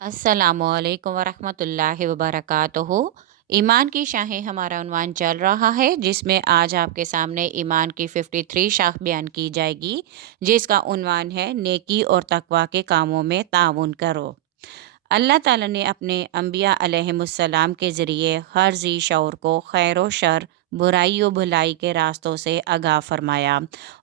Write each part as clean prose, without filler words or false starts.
अस्सलामु अलैकुम वरहमतुल्लाहि वबरकातुहू। ईमान की शाखें हमारा उन्वान चल रहा है, जिसमें आज आपके सामने ईमान की 53 शाख बयान की जाएगी, जिसका उन्वान है नेकी और तकवा के कामों में ताउन करो। अल्लाह ताला ने अपने अम्बिया अलैहिमुस्सलाम के ज़रिए हर जी शऊर को खैर व शर, बुराई व भलाई के रास्तों से आगाह फरमाया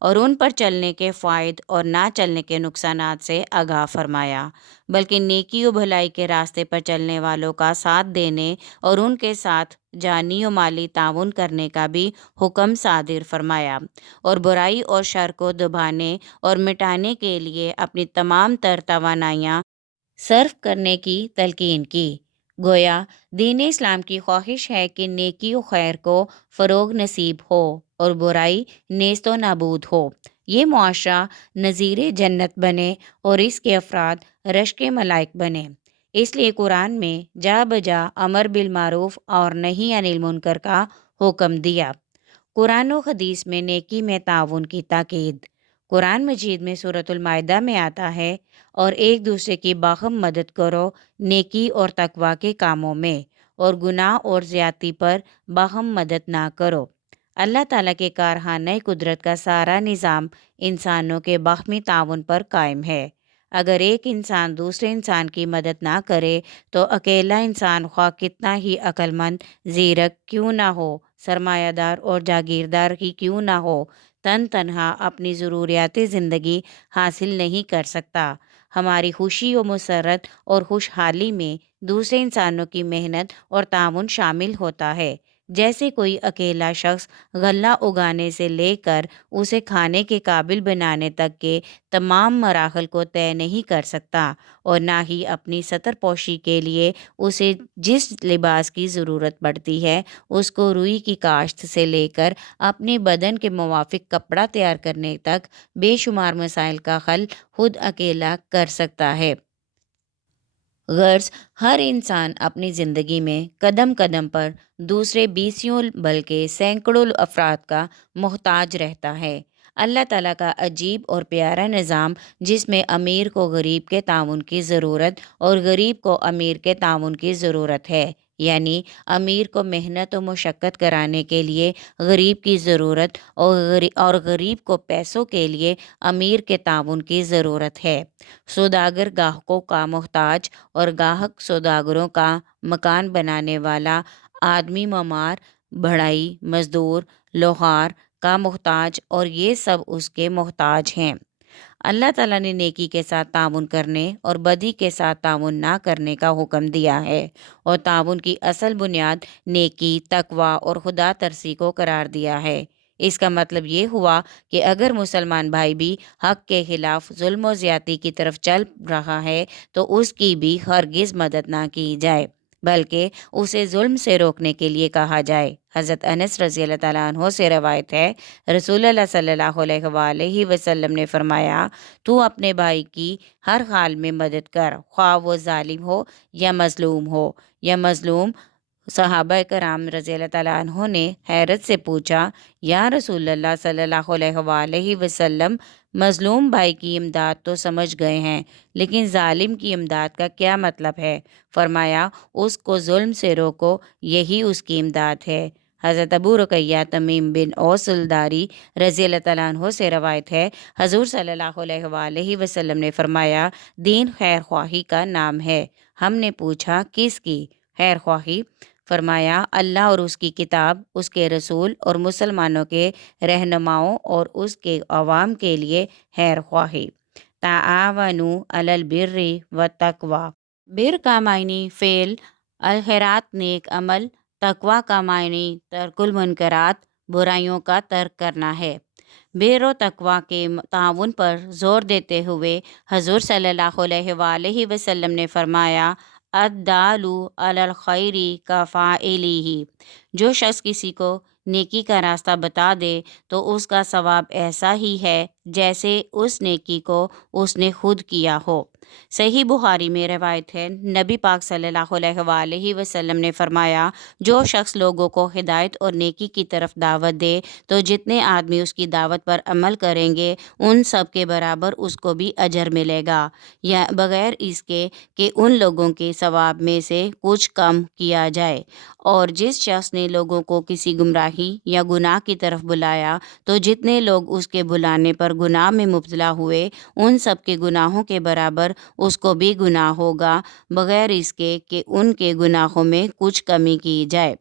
और उन पर चलने के फ़ायद और ना चलने के नुकसानात से आगाह फरमाया, बल्कि नेकी व भलाई के रास्ते पर चलने वालों का साथ देने और उनके साथ जानी व माली ताउन करने का भी हुक्म सादिर फरमाया और बुराई और शर को दबाने और मिटाने के लिए अपनी तमाम तर तवानाइयाँ सर्फ करने की तलकीन की। गोया दीन इस्लाम की ख्वाहिश है कि नेकी व खैर को फ़रोग नसीब हो और बुराई नेस्तो नाबूद हो। ये मुआशरा नज़ीर जन्नत बने और इसके अफराद रश्क मलाइक बने। इसलिए कुरान में जा बजा अमर बिल मारूफ और नहीं अनिल मुनकर का हुक्म दिया। कुरान व हदीस में नेकी में ताउन की ताकीद। कुरान मजीद में सूरतुल माइदा में आता है, और एक दूसरे की बाहम मदद करो नेकी और तकवा के कामों में, और गुनाह और ज़्यादती पर बाहम मदद ना करो। अल्लाह ताला के कारखाने कुदरत का सारा निज़ाम इंसानों के बाहमी ताउन पर कायम है। अगर एक इंसान दूसरे इंसान की मदद ना करे तो अकेला इंसान ख्वाह कितना ही अक्लमंद ज़ीरक क्यों ना हो, सरमायादार और जागीरदार ही क्यों ना हो, तन तनहा अपनी ज़रूरियात ज़िंदगी हासिल नहीं कर सकता। हमारी खुशी व मसरत और खुशहाली में दूसरे इंसानों की मेहनत और ताउन शामिल होता है। जैसे कोई अकेला शख्स गल्ला उगाने से लेकर उसे खाने के काबिल बनाने तक के तमाम मराहल को तय नहीं कर सकता, और ना ही अपनी सतर पोशी के लिए उसे जिस लिबास की ज़रूरत पड़ती है उसको रुई की काश्त से लेकर अपने बदन के मुवाफिक कपड़ा तैयार करने तक बेशुमार मसाइल का हल खुद अकेला कर सकता है। गर्ज हर इंसान अपनी ज़िंदगी में कदम कदम पर दूसरे बीसियों बल्कि सैकड़ों अफराद का मोहताज रहता है। अल्लाह ताला का अजीब और प्यारा निज़ाम, जिसमें अमीर को गरीब के ताउन की ज़रूरत और गरीब को अमीर के ताउन की ज़रूरत है, यानी अमीर को मेहनत और मुशक्क़त कराने के लिए गरीब की ज़रूरत और गरीब को पैसों के लिए अमीर के ताउन की ज़रूरत है। सौदागर गाहकों का मोहताज और गाहक सौदागरों का मकान बनाने वाला, आदमी ममार, बढ़ई, मजदूर, लोहार का मोहताज, और ये सब उसके मोहताज हैं। अल्लाह ताला ने नेकी के साथ ताउन करने और बदी के साथ ताउन ना करने का हुक्म दिया है, और ताउन की असल बुनियाद नेकी, तकवा और खुदा तरसी को करार दिया है। इसका मतलब ये हुआ कि अगर मुसलमान भाई भी हक के खिलाफ जुल्म और ज़्यादती की तरफ चल रहा है तो उसकी भी हरगिज़ मदद ना की जाए, बल्कि उसे जुल्म से रोकने के लिए कहा जाए। हज़रत अनस रज़ी अल्लाह ताला अन्हो से रवायत है, रसूलुल्लाह सल्लल्लाहु अलैहि वसल्लम ने फरमाया, तू अपने भाई की हर हाल में मदद कर, ख्वाह वो जालिम हो या मज़लूम। सहाबा कराम रज़ी अल्लाह ताला अन्हों ने हैरत से पूछा, या रसूलल्लाह सल्लल्लाहु अलैहि वसल्लम, मज़लूम भाई की इमदाद तो समझ गए हैं, लेकिन जालिम की इमदाद का क्या मतलब है? फरमाया, उसको जुल्म से रोको, यही उसकी इमदाद है। हज़रत अबू रुकैया तमीम बिन औसुलदारी रज़ी अल्लाह ताला अन्हो से रवायत है, हजूर सल्लल्लाहु अलैहि वसल्लम ने फरमाया, दीन खैर ख्वाही का नाम है। हमने पूछा, किसकी खैर ख्वाही? फरमाया, अल्लाह और उसकी किताब, उसके रसूल और मुसलमानों के रहनुमाओं और उसके अवाम के लिए खैर ख्वाही। ताआवनु अलल बिर्रि व तकवा। बिर का मायनी फ़ेल, अल खैरात नेक अमल, तकवा का मायनी तर्कुल मुनकरात, बुराइयों का तर्क करना है। बिर और तकवा के ताउन पर जोर देते हुए हजूर सल्लल्लाहु अलैहि वसल्लम ने फरमाया, अद्दालु अलल खैरी का फ़ाइलिही। जो शख्स किसी को नेकी का रास्ता बता दे तो उसका सवाब ऐसा ही है जैसे उस नेकी को उसने खुद किया हो। सही बुखारी में रवायत है, नबी पाक सल्लल्लाहु अलैहि वसल्लम ने फरमाया, जो शख्स लोगों को हिदायत और नेकी की तरफ दावत दे तो जितने आदमी उसकी दावत पर अमल करेंगे उन सब के बराबर उसको भी अजर मिलेगा, या बगैर इसके कि उन लोगों के सवाब में से कुछ कम किया जाए। और जिस शख्स ने लोगों को किसी गुमराही या गुनाह की तरफ बुलाया तो जितने लोग उसके बुलाने पर गुनाह में मुब्तला हुए उन सब के गुनाहों के बराबर उसको भी गुनाह होगा, बगैर इसके कि उनके गुनाहों में कुछ कमी की जाए।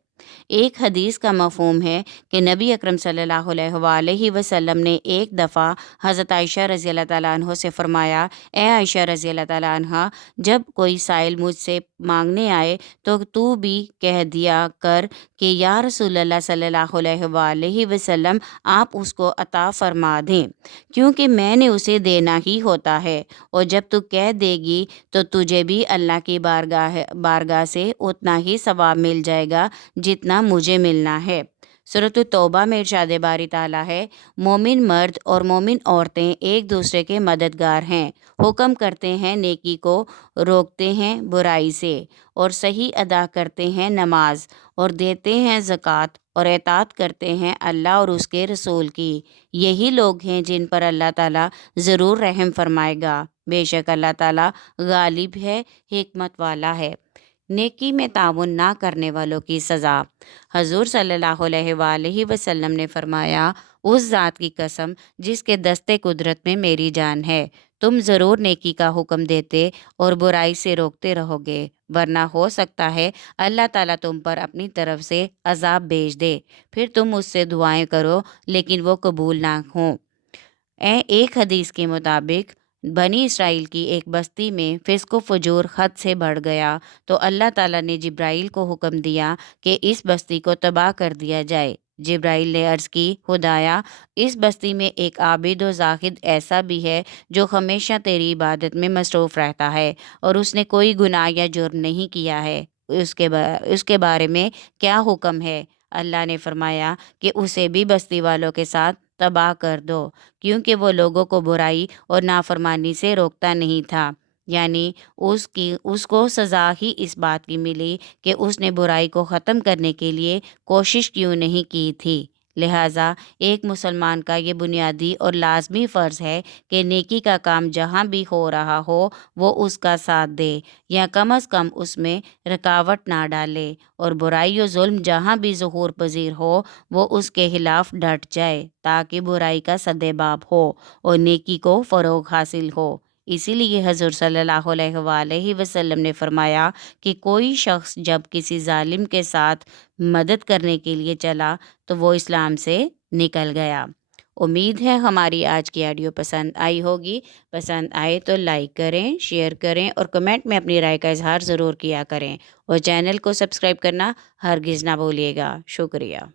एक हदीस का मफ़हूम है कि नबी अकरम सल्लल्लाहु अलैहि वसल्लम ने एक दफ़ा हज़रत आयशा रज़ी अल्लाह ताला अन्हा से फ़रमाया, ए आयशा रज़ी अल्लाह ताला अन्हा, जब कोई साइल मुझसे मांगने आए तो तू भी कह दिया कर कि या रसूलल्लाह सल्लल्लाहु अलैहि वसल्लम, आप उसको अता फ़रमा दें, क्योंकि मैंने उसे देना ही होता है, और जब तू कह देगी तो तुझे भी अल्लाह की बारगाह से उतना ही सवाब मिल जाएगा जितना मुझे मिलना है। सूरत तौबा में इरशाद बारी ताला है, मोमिन मर्द और मोमिन औरतें एक दूसरे के मददगार हैं, हुक्म करते हैं नेकी को, रोकते हैं बुराई से, और सही अदा करते हैं नमाज, और देते हैं ज़कात, और एतात करते हैं अल्लाह और उसके रसूल की। यही लोग हैं जिन पर अल्लाह ताला ज़रूर रहम फरमाएगा। बेशक अल्लाह ताला गालिब है, हिकमत वाला है। नेकी में ताउन ना करने वालों की सज़ा। हजूर सल्लल्लाहु अलैहि वसल्लम ने फरमाया, उस ज़ात की कसम जिसके दस्ते कुदरत में मेरी जान है, तुम ज़रूर नेकी का हुक्म देते और बुराई से रोकते रहोगे, वरना हो सकता है अल्लाह ताला तुम पर अपनी तरफ से अजाब भेज दे, फिर तुम उससे दुआएं करो लेकिन वो कबूल ना हों। एक हदीस के मुताबिक बनी इसराइल की एक बस्ती में फिस्को फजूर हद से बढ़ गया तो अल्लाह ताला ने जिब्राइल को हुक्म दिया कि इस बस्ती को तबाह कर दिया जाए। जिब्राइल ने अर्ज़ की, खुदाया, इस बस्ती में एक आबिद व ज़ाहिद ऐसा भी है जो हमेशा तेरी इबादत में मसरूफ़ रहता है और उसने कोई गुनाह या जुर्म नहीं किया है, उसके बारे में क्या हुक्म है? अल्लाह ने फरमाया कि उसे भी बस्ती वालों के साथ तबाह कर दो, क्योंकि वो लोगों को बुराई और नाफरमानी से रोकता नहीं था। यानी उसको सज़ा ही इस बात की मिली कि उसने बुराई को ख़त्म करने के लिए कोशिश क्यों नहीं की थी। लिहाजा एक मुसलमान का ये बुनियादी और लाजमी फ़र्ज़ है कि नेकी का काम जहाँ भी हो रहा हो वो उसका साथ दे, या कम अज़ कम उसमें रुकावट ना डाले, और बुराई और जुल्म जहाँ भी ज़ुहूर पज़ीर हो वो उसके खिलाफ डट जाए, ताकि बुराई का सद्देबाब हो और नेकी को फ़रोग़ हासिल हो। इसीलिए हज़ूर सल्लल्लाहु अलैहि वसल्लम ने फरमाया कि कोई शख्स जब किसी जालिम के साथ मदद करने के लिए चला तो वो इस्लाम से निकल गया। उम्मीद है हमारी आज की ऑडियो पसंद आई होगी। पसंद आए तो लाइक करें, शेयर करें और कमेंट में अपनी राय का इजहार ज़रूर किया करें, और चैनल को सब्सक्राइब करना हरगिज़ ना भूलिएगा। शुक्रिया।